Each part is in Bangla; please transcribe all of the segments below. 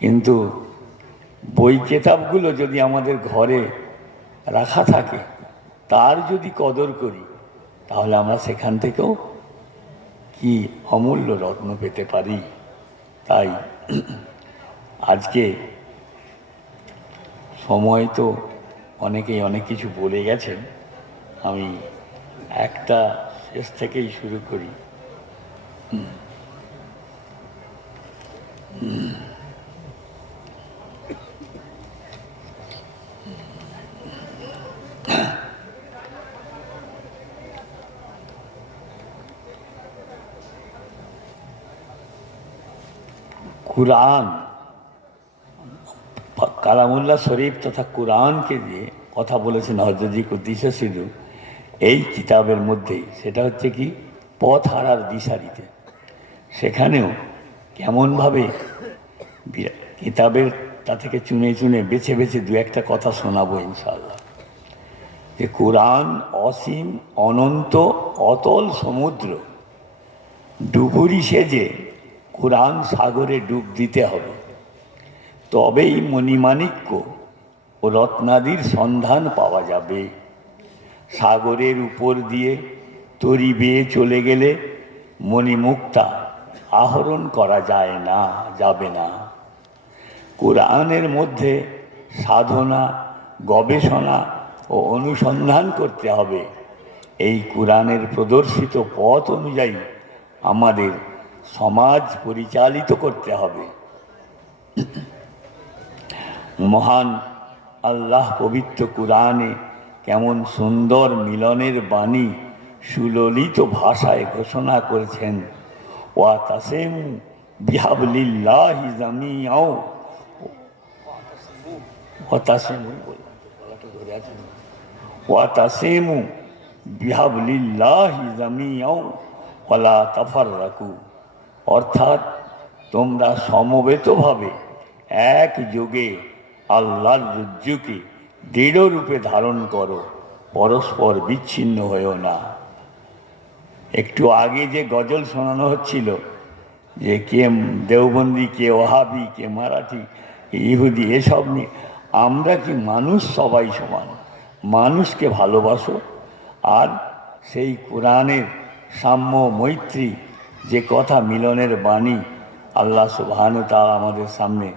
কিন্তু বই কেতাবগুলো যদি আমাদের ঘরে রাখা থাকে, তার যদি কদর করি, তাহলে আমরা সেখান থেকেও কি অমূল্য রত্ন পেতে পারি। তাই আজকে সময় তো অনেকেই অনেক কিছু বলে গেছেন, আমি একটা শেষ থেকেই শুরু করি। কুরআন, কালামুল্লাহ শরীফ তথা কুরআনকে দিয়ে কথা বলেছেন হযরতজি কুদ্দিসা সিররু এই কিতাবের মধ্যেই। সেটা হচ্ছে কি, পথ হারার দিশারিতে। সেখানেও কেমনভাবে কিতাবের তা থেকে চুনে চুনে বেছে বেছে দু একটা কথা শোনাবো ইনশাআল্লাহ। যে কুরআন অসীম অনন্ত অতল সমুদ্র, ডুবুরি সেজে কুরআন সাগরে ডুব দিতে হবে, তবেই মণিমাণিক্য ও রত্নাদির সন্ধান পাওয়া যাবে। সাগরের উপর দিয়ে তরি বেয়ে চলে গেলে মণিমুক্তা আহরণ করা যায় না, যাবে না। কুরআনের মধ্যে সাধনা, গবেষণা ও অনুসন্ধান করতে হবে। এই কুরআনের প্রদর্শিত পথ অনুযায়ী আমাদের সমাজ পরিচালিত করতে হবে। মহান আল্লাহ পবিত্র কুরআনে কেমন সুন্দর মিলনের বাণী সুললিত ভাষায় ঘোষণা করেছেন। ওয়াতাসিমু বিহাবলিল্লাহি জামিআও, ওয়াতাসিমু বিহাবলিল্লাহি জামিআও ওয়ালা তাফাররাকু, অর্থাৎ তোমরা সমবেতভাবে একযোগে আল্লাহর রজ্জুকে দৃঢ়রূপে ধারণ করো, পরস্পর বিচ্ছিন্ন হয়েও না। একটু আগে যে গজল শোনানো হচ্ছিল, যে কে দেওবন্দি, কে ওহাবি, কে মারাঠি, ইহুদি, এসব নিয়ে আমরা কি মানুষ? সবাই সমান। মানুষকে ভালোবাসো। আর সেই কোরআনের সাম্য মৈত্রী যে কথা, মিলনের বাণী আল্লাহ সুবহানাহু ওয়া তাআলা আমাদের সামনে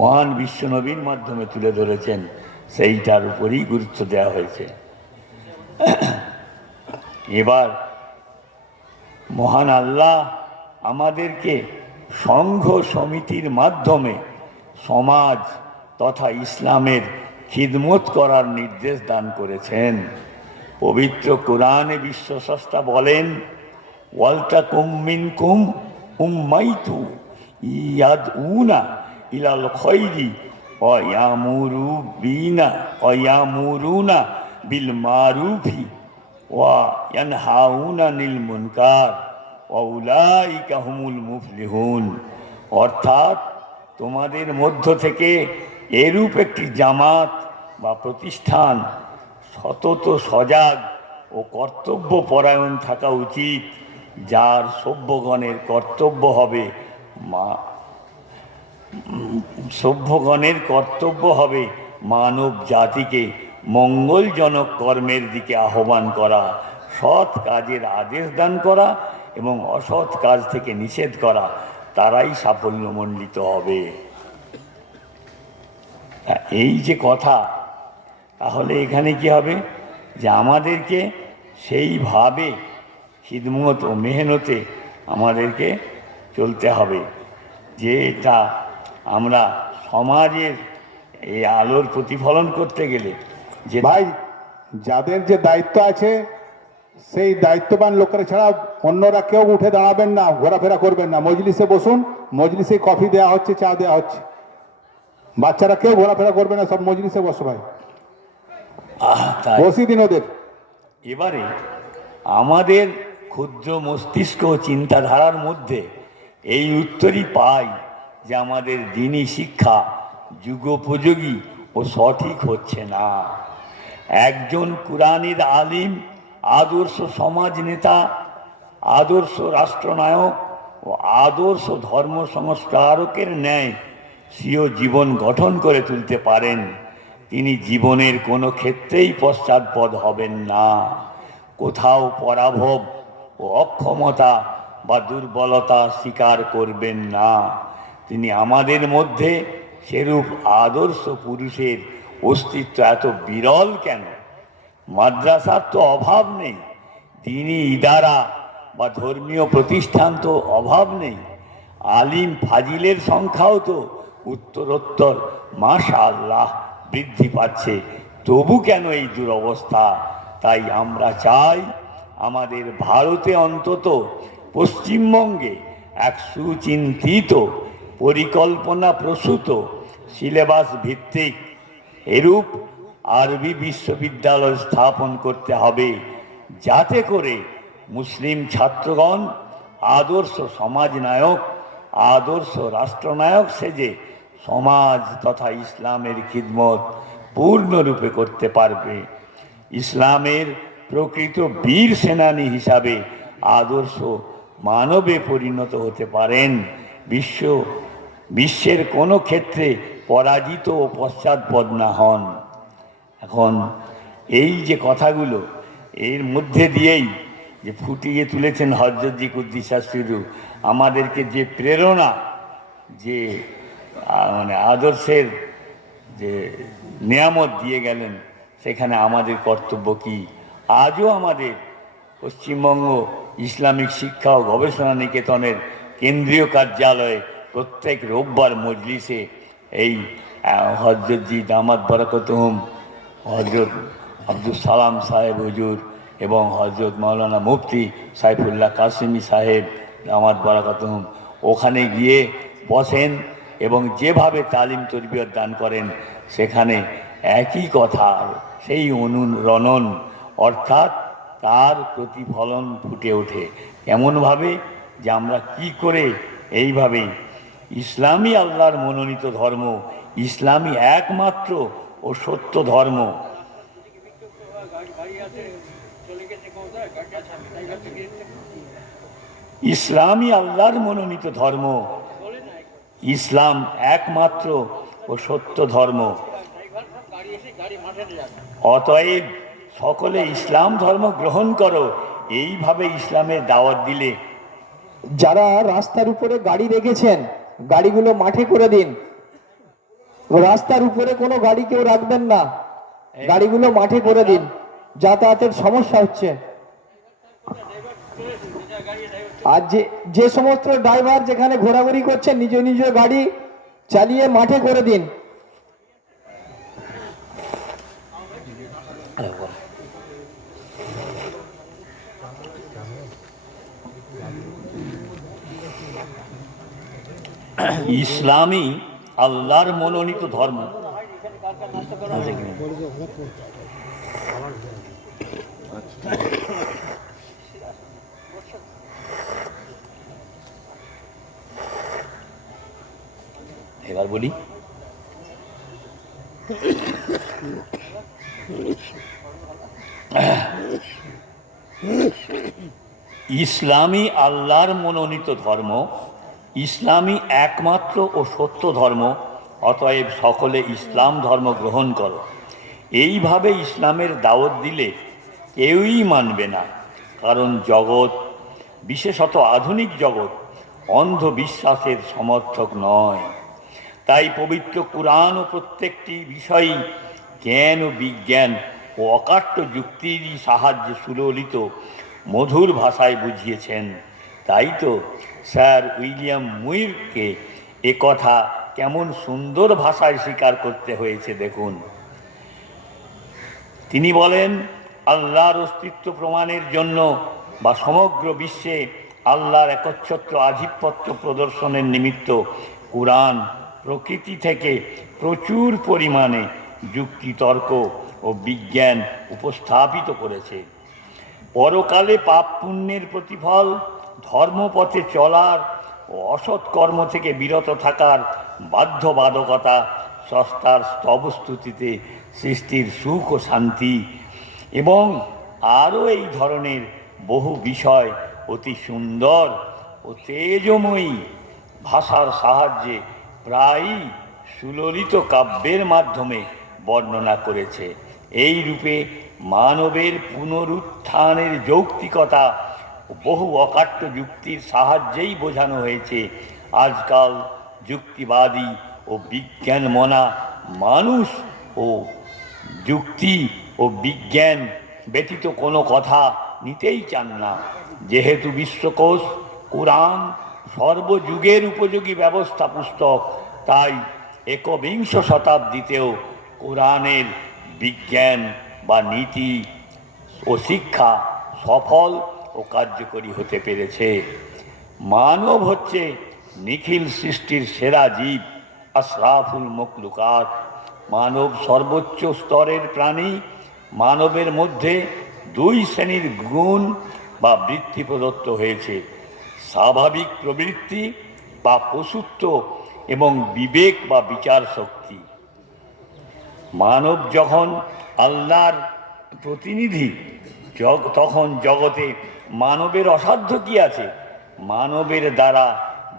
মহান বিশ্বনবীর মাধ্যমে তুলে ধরেছেন, সেইটার উপরই গুরুত্ব দেওয়া হয়েছে। এবার মহান আল্লাহ আমাদেরকে সংঘ সমিতির মাধ্যমে সমাজ তথা ইসলামের খিদমত করার নির্দেশ দান করেছেন। পবিত্র কোরআনে বিশ্বস্রষ্টা বলেন, ওয়ালতাকুম মিনকুম উম্মাইতু ইয়াদউনা ইলাল খায়রি ওয়া ইয়ামুরুনা বিল মারুফি ওয়া ইয়ানহাউনা আনিল মুনকার ওয়া উলাইকা হুমুল মুফলিহুন। অর্থাৎ তোমাদের মধ্য থেকে এরূপ একটি জামাত বা প্রতিষ্ঠান সতত সজাগ ও কর্তব্য পরায়ণ থাকা উচিত, যার সভ্যগণের কর্তব্য হবে মানব জাতিকে মঙ্গলজনক কর্মের দিকে আহ্বান করা, সৎ কাজের আদেশ দান করা এবং অসৎ কাজ থেকে নিষেধ করা। তারাই সাফল্যমণ্ডিত হবে। এই যে কথা, তাহলে এখানে কি হবে, যে আমাদেরকে সেইভাবে খিদমত ও মেহনতে আমাদেরকে চলতে হবে, যেটা আমরা সমাজের এই আলোর প্রতিফলন করতে গেলে যে ভাই, যাদের যে দায়িত্ব আছে সেই দায়িত্ববান লোকেরা ছাড়া অন্যরা কেউ উঠে দাঁড়াবেন না, ঘোরাফেরা করবেন না। মজলিসে বসুন, মজলিসে কফি দেওয়া হচ্ছে, চা দেওয়া হচ্ছে। বাচ্চারা কেউ ঘোরাফেরা করবে না, সব মজলিসে বসো ভাই, বসি দিন ওদের। এবারে আমাদের ক্ষুদ্র মস্তিষ্ক চিন্তাধারার মধ্যে এই উত্তরই পাই যে আমাদের দ্বীনি শিক্ষা যুগোপযোগী ও সঠিক হচ্ছে না। একজন কুরআনের আলিম, আদর্শ সমাজ নেতা, আদর্শ রাষ্ট্রনায়ক ও আদর্শ ধর্ম সংস্কারকের ন্যায় স্বীয় জীবন গঠন করে তুলতে পারেন, তিনি জীবনের কোনো ক্ষেত্রেই পশ্চাৎপদ হবেন না। কোথাও পরাভব ও অক্ষমতা বা দুর্বলতা স্বীকার করবেন না। তিনি আমাদের মধ্যে সেরূপ আদর্শ পুরুষের অস্তিত্ব এত বিরল কেন? মাদ্রাসার তো অভাব নেই, তিনি ইদারা বা ধর্মীয় প্রতিষ্ঠান তো অভাব নেই, আলিম ফাজিলের সংখ্যাও তো উত্তরোত্তর মাশাআল্লাহ বৃদ্ধি পাচ্ছে, তবু কেন এই দুরবস্থা? তাই আমরা চাই আমাদের ভারতে অন্তত পশ্চিমবঙ্গে এক সুচিন্তিত পরিকল্পনা প্রসূত সিলেবাস ভিত্তিক এরূপ আরবি বিশ্ববিদ্যালয় স্থাপন করতে হবে, যাতে করে মুসলিম ছাত্রগণ আদর্শ সমাজনায়ক, আদর্শ রাষ্ট্রনায়ক সেজে সমাজ তথা ইসলামের খিদমত পূর্ণরূপে করতে পারবে। ইসলামের প্রকৃত বীর সেনানী হিসাবে আদর্শ মানবে পরিণত হতে পারেন, বিশ্বের কোনো ক্ষেত্রে পরাজিত ও পশ্চাৎপদ না হন। এখন এই যে কথাগুলো, এর মধ্যে দিয়েই যে ফুটিয়ে তুলেছেন হযরতজি কুদ্দিসাসসিরু, আমাদেরকে যে প্রেরণা, যে মানে আদর্শের যে নিয়ামত দিয়ে গেলেন, সেখানে আমাদের কর্তব্য কি? আজও আমাদের পশ্চিমবঙ্গ ইসলামিক শিক্ষা ও গবেষণা নিকেতনের কেন্দ্রীয় কার্যালয়ে প্রত্যেক রোববার মজলিসে এই হযরতজি দামাত বরকতুহুম হযরত আব্দুল সালাম সাহেব হুজুর এবং হযরত মাওলানা মুফতি সাইফুল্লাহ কাসিমি সাহেব দামাত বরকতুহুম ওখানে গিয়ে বসেন এবং যেভাবে তালিম তরবিয়ত দান করেন, সেখানে একই কথা, সেই অনুরণন, অর্থাৎ তার প্রতিফলন ফুটে ওঠে। এমনভাবে যে আমরা কি করে এইভাবে ইসলামী আল্লাহর মনোনীত ধর্ম, ইসলামী একমাত্র ও সত্য ধর্ম, ইসলামী আল্লাহর মনোনীত ধর্ম, ইসলাম একমাত্র ও সত্য ধর্ম, অতএব সকলে ইসলাম ধর্ম গ্রহণ করো, এইভাবে ইসলামের দাওয়াত দিলে। যারা রাস্তার উপরে গাড়ি রেখেছেন, গাড়িগুলো মাঠে করে দিন। রাস্তার উপরে কোনো গাড়ি কেউ রাখবেন না, গাড়িগুলো মাঠে করে দিন, যাতায়াতের সমস্যা হচ্ছে। আর যে সমস্ত ড্রাইভার যেখানে ঘোরাঘুরি করছেন, নিজ নিজ গাড়ি চালিয়ে মাঠে করে দিন। ইসলামী আল্লাহর মনোনীত ধর্ম, এবার বলি, ইসলামী আল্লাহর মনোনীত ধর্ম, ইসলামী একমাত্র ও সত্য ধর্ম, অতএব সকলে ইসলাম ধর্ম গ্রহণ করো। এইভাবে ইসলামের দাওয়াত দিলে কেউই মানবে না, কারণ জগৎ, বিশেষত আধুনিক জগৎ, অন্ধবিশ্বাসের সমর্থক নয়। তাই পবিত্র কুরআন ও প্রত্যেকটি বিষয়ই জ্ঞান ও বিজ্ঞান ও অকাট্য যুক্তির সাহায্যে সুললিত মধুর ভাষায় বুঝিয়েছেন। তাই তো স্যার উইলিয়াম মুইরকে এ কথা কেমন সুন্দর ভাষায় স্বীকার করতে হয়েছে দেখুন। তিনি বলেন, আল্লাহর অস্তিত্ব প্রমাণের জন্য বা সমগ্র বিশ্বে আল্লাহর একচ্ছত্র আধিপত্য প্রদর্শনের নিমিত্ত কুরআন প্রকৃতি থেকে প্রচুর পরিমাণে যুক্তিতর্ক ও বিজ্ঞান উপস্থাপিত করেছে। পরকালে পাপ পুণ্যের প্রতিফল, ধর্মপথে চলার ও অসৎ কর্ম থেকে বিরত থাকার বাধ্যবাধকতা, স্রষ্টার স্তবস্তুতিতে সৃষ্টির সুখ ও শান্তি এবং আরও এই ধরনের বহু বিষয় অতি সুন্দর ও তেজময়ী ভাষার সাহায্যে প্রায়ই সুললিত কাব্যের মাধ্যমে বর্ণনা করেছে। এই রূপে মানবের পুনরুত্থানের যৌক্তিকতা বহু অকাট্য যুক্তির সাহায্যেই বোঝানো হয়েছে। আজকাল যুক্তিবাদী ও বিজ্ঞান মনা মানুষ ও যুক্তি ও বিজ্ঞান ব্যতীত কোনো কথা নিতেই চান না। যেহেতু বিশ্বকোষ কোরআন সর্বযুগের উপযোগী ব্যবস্থা পুস্তক, তাই একবিংশ শতাব্দীতেও কোরআনের বিজ্ঞান বা নীতি ও শিক্ষা সফল ও কার্যকরী হতে পেরেছে। মানব হচ্ছে নিখিল সৃষ্টির সেরা জীব, আশরাফুল মখলুকাত। মানব সর্বোচ্চ স্তরের প্রাণী। মানবের মধ্যে দুই শ্রেণীর গুণ বা বৃত্তি প্রদত্ত হয়েছে: স্বাভাবিক প্রবৃত্তি বা পশুত্ব এবং বিবেক বা বিচার শক্তি। মানব যখন আল্লাহর প্রতিনিধি, তখন জগতে মানবের অসাধ্য কি আছে? মানবের দ্বারা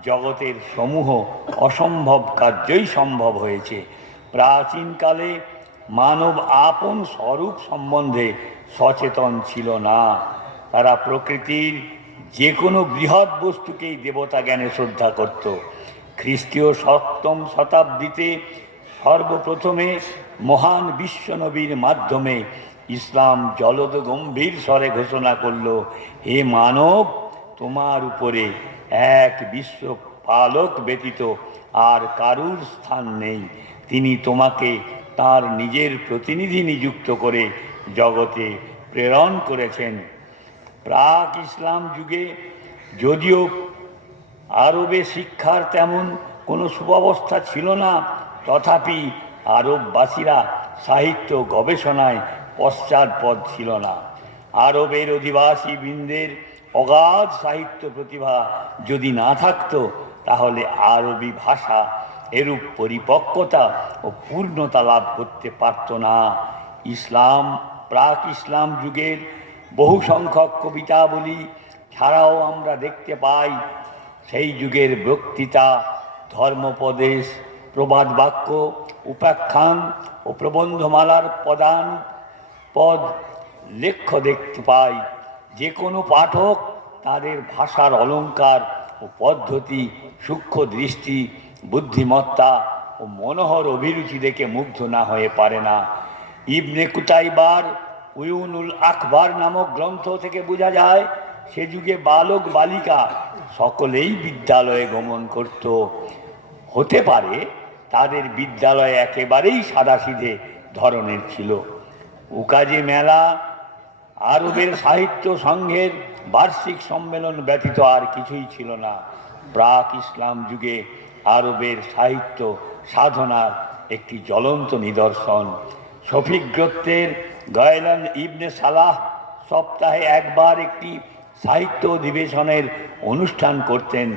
জগতের সমূহ অসম্ভব কার্যই সম্ভব হয়েছে। প্রাচীনকালে মানব আপন স্বরূপ সম্বন্ধে সচেতন ছিল না। তারা প্রকৃতির যে কোনো বৃহৎ বস্তুকেই দেবতা জ্ঞানে শ্রদ্ধা করত। খ্রিস্টীয় 7ম শতাব্দীতে সর্বপ্রথমে মহান বিশ্বনবীর মাধ্যমে ইসলাম জলদ গম্ভীর স্বরে ঘোষণা করল, হে মানব, তোমার উপরে এক বিশ্ব পালক ব্যতীত আর কারুর স্থান নেই। তিনি তোমাকে তার নিজের প্রতিনিধি নিযুক্ত করে জগতে প্রেরণ করেছেন। প্রাক ইসলাম যুগে যদিও আরবে শিক্ষার তেমন কোনো সুব্যবস্থা ছিল না, তথাপি আরববাসীরা সাহিত্য গবেষণায় পশ্চাৎপদ ছিল না। আরবের অধিবাসী বৃন্দের অগাধ সাহিত্য প্রতিভা যদি না থাকত, তাহলে আরবি ভাষা এরূপ পরিপক্কতা ও পূর্ণতা লাভ করতে পারত না। প্রাক ইসলাম যুগের বহু সংখ্যক কবিতাবলী ছাড়াও আমরা দেখতে পাই সেই যুগের বক্তৃতা, ধর্মোপদেশ, প্রবাদ বাক্য, উপাখ্যান ও প্রবন্ধমালার পদ লেখ্য দেখতে পাই। যে কোনো পাঠক তাদের ভাষার অলঙ্কার ও পদ্ধতি, সূক্ষ্ম দৃষ্টি, বুদ্ধিমত্তা ও মনোহর অভিরুচি দেখে মুগ্ধ না হয়ে পারে না। ইবনে কুতাইবার উয়ুনুল আখবার নামক গ্রন্থ থেকে বোঝা যায়, সে যুগে বালক বালিকা সকলেই বিদ্যালয়ে গমন করত। হতে পারে তাদের বিদ্যালয় একেবারেই সাদাসিধে ধরনের ছিল। উকাজে মেলা, আরবের সাহিত্য সংঘের বার্ষিক সম্মেলন ব্যতীত আর কিছুই ছিল না। প্রাক ইসলাম যুগে আরবের সাহিত্য সাধনার একটি জ্বলন্ত নিদর্শন। শফিক গোত্রের গয়লান ইবনে সালাহ সপ্তাহে একবার একটি সাহিত্য অধিবেশনের অনুষ্ঠান করতেন,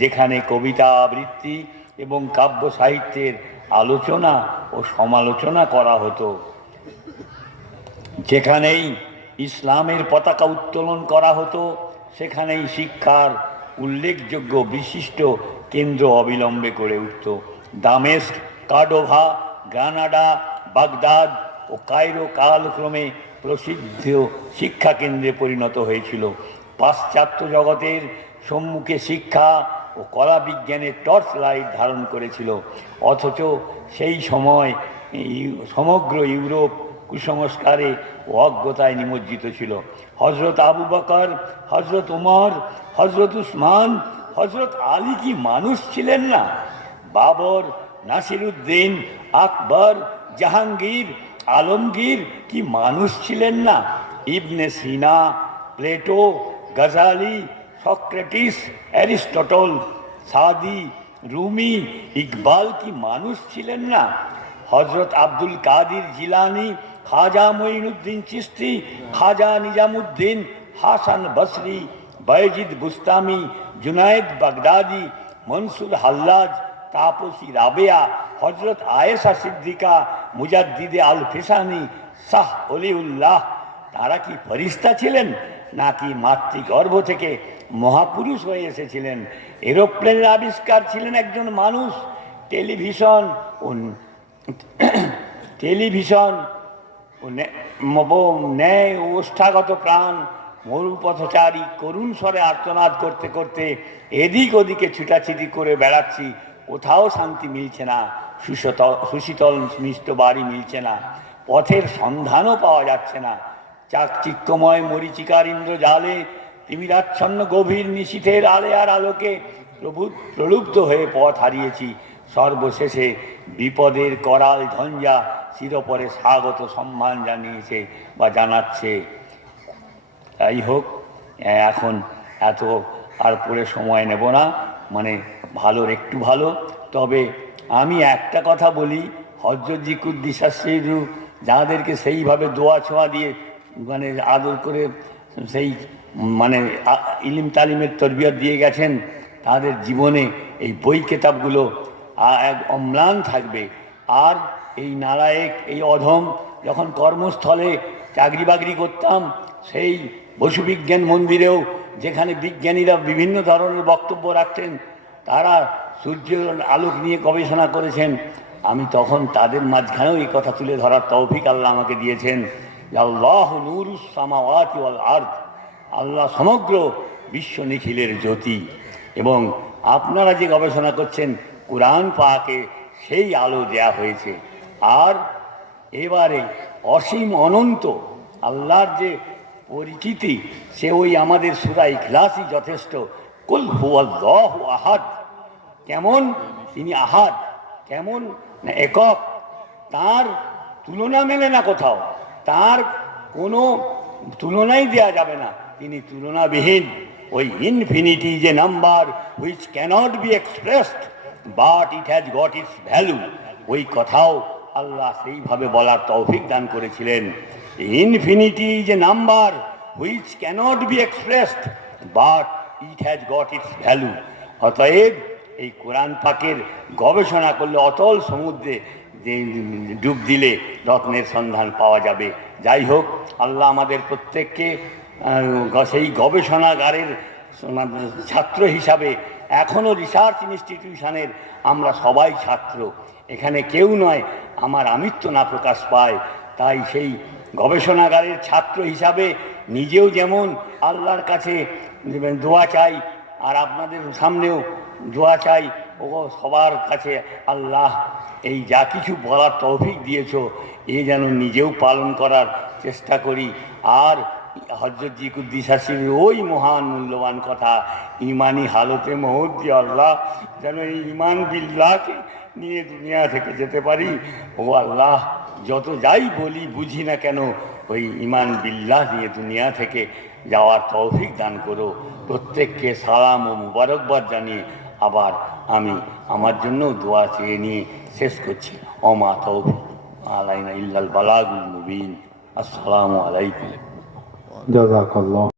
যেখানে কবিতা আবৃত্তি এবং কাব্য সাহিত্যের আলোচনা ও সমালোচনা করা হতো। যেখানেই ইসলামের পতাকা উত্তোলন করা হতো, সেখানেই শিক্ষার উল্লেখযোগ্য বিশিষ্ট কেন্দ্র অবিলম্বে গড়ে উঠত। দামেস্ক, কার্ডোভা, গ্রানাডা, বাগদাদ ও কায়রো কালক্রমে প্রসিদ্ধ শিক্ষা কেন্দ্রে পরিণত হয়েছিল। পাশ্চাত্য জগতের সম্মুখে শিক্ষা ও কলা বিজ্ঞানের টর্চ লাইট ধারণ করেছিল, অথচ সেই সময় সমগ্র ইউরোপ কুসংস্কারে ও অজ্ঞতায় নিমজ্জিত ছিল। হজরত আবু বকর, হজরত উমর, হজরত উসমান, হজরত আলী কি মানুষ ছিলেন না? বাবর, নাসিরুদ্দিন, আকবর, জাহাঙ্গীর, আলমগীর কি মানুষ ছিলেন না? ইবনে সিনা, প্লেটো, গজালি, সক্রেটিস, অ্যারিস্টটল, সাদি, রুমি, ইকবাল কি মানুষ ছিলেন না? হজরত আব্দুল কাদির জিলানি, খাজা মঈনুদ্দিন চিশতি, খাজা নিজামুদ্দিন, হাসান বসরি, বাইজিদ বুস্তামি, জুনায়েদ বাগদাদি, মনসুর হাল্লাজ, তাপসী রাবেয়া, হজরত আয়েশা সিদ্দিকা, মুজাদ্দিদে আল ফিসানি, শাহ অলিউল্লাহ, তারা কি ফরিস্তা ছিলেন নাকি মাতৃগর্ভ থেকে মহাপুরুষ হয়ে এসেছিলেন? এরোপ্লেনের আবিষ্কার ছিলেন একজন মানুষ, টেলিভিশন ও টেলিভিশন ও ন্যায় ও ওষ্ঠাগত প্রাণ মরুপথচারী করুণ স্বরে আর্তনাদ করতে করতে এদিক ওদিকে ছুটাছুটি করে বেড়াচ্ছি, কোথাও শান্তি মিলছে না, সুশীতল মিষ্ট বাড়ি মিলছে না, পথের সন্ধানও পাওয়া যাচ্ছে না। চাকচিক্যময় মরীচিকার ইন্দ্রজালে তিমিরাচ্ছন্ন গভীর নিশীথের আলে আর আলোকে প্রলুব্ধ হয়ে পথ হারিয়েছি। সর্বশেষে বিপদের করাল ঝঞ্ঝা চিরপরে স্বাগত সম্মান জানিয়েছে বা জানাচ্ছে। যাই হোক, এখন এত আর পরে সময় নেব না, মানে ভালোর একটু ভালো। তবে আমি একটা কথা বলি, হযরত জি কুদ্দিসাসসিরু যাদেরকে সেইভাবে দোয়া ছোঁয়া দিয়ে মানে আদর করে সেই মানে ইলিম তালিমের তরবিয়ত দিয়ে গেছেন, তাদের জীবনে এই বই কেতাবগুলো এক অম্লান থাকবে। আর এই নালায়েক, এই অধম যখন কর্মস্থলে চাকরি বাকরি করতাম, সেই বসুবিজ্ঞান মন্দিরেও যেখানে বিজ্ঞানীরা বিভিন্ন ধরনের বক্তব্য রাখতেন, তারা সূর্যের আলোক নিয়ে গবেষণা করেছেন, আমি তখন তাদের মাঝখানেও এই কথা তুলে ধরার তৌফিক আল্লাহ আমাকে দিয়েছেন। আল্লাহু নূরুস সামাওয়াতি ওয়াল আরদ, আল্লাহ সমগ্র বিশ্ব নিখিলের জ্যোতি। এবং আপনারা যে গবেষণা করছেন, কুরআন পাকে সেই আলো দেয়া হয়েছে। আর এবারে অসীম অনন্ত আল্লাহর যে পরিচিতি, সে ওই আমাদের সূরা ইখলাসই যথেষ্ট। কুল হুয়াল্লাহু আহাদ, কেমন তিনি আহাদ, কেমন না একক, তার তুলনা মেলে না কোথাও, তার কোনো তুলনাই দেয়া যাবে না, তিনি তুলনাবিহীন। ওই ইনফিনিটি যে number which cannot be expressed but it has got its value, ওই কথাও আল্লাহ সেইভাবে বলার তৌফিক দান করেছিলেন। ইনফিনিটি যে number which cannot be expressed but it has got its value. অতএব এই কোরআন পাকের গবেষণা করলে অতল সমুদ্রে যে ডুব দিলে রত্নের সন্ধান পাওয়া যাবে। যাই হোক, আল্লাহ আমাদের প্রত্যেককে সেই গবেষণাগারের ছাত্র হিসাবে, এখনও রিসার্চ ইনস্টিটিউশনের আমরা সবাই ছাত্র, এখানে কেউ নয় আমার আমিত্ব না প্রকাশ পায়। তাই সেই গবেষণাগারের ছাত্র হিসাবে নিজেও যেমন আল্লাহর কাছে দোয়া চাই, আর আপনাদের সামনেও দোয়া চাই, ও সবার কাছে আল্লাহ এই যা কিছু বলার তৌফিক দিয়েছ, এ যেন নিজেও পালন করার চেষ্টা করি। আর হযরত জি কুদ্দিসাসসির ওই মহান মূল্যবান কথা, ইমানি হালতে মহদ্দি আল্লাহ, যেন এই ইমান বিল্লাহকে নিয়ে দুনিয়া থেকে যেতে পারি। ও আল্লাহ, যত যাই বলি বুঝি না কেন, ওই ইমান বিল্লাহ নিয়ে দুনিয়া থেকে যাওয়ার তৌফিক দান করো। প্রত্যেককে সালাম ও মুবারকবাদ জানিয়ে আবার আমি আমার জন্য দোয়া চেয়ে নিয়ে শেষ করছি। ওমা তৌফিক আলাইনা ইল্লাল বালাগুল মুবিন। আসসালামু আলাইকুম। জাযাকাল্লাহ।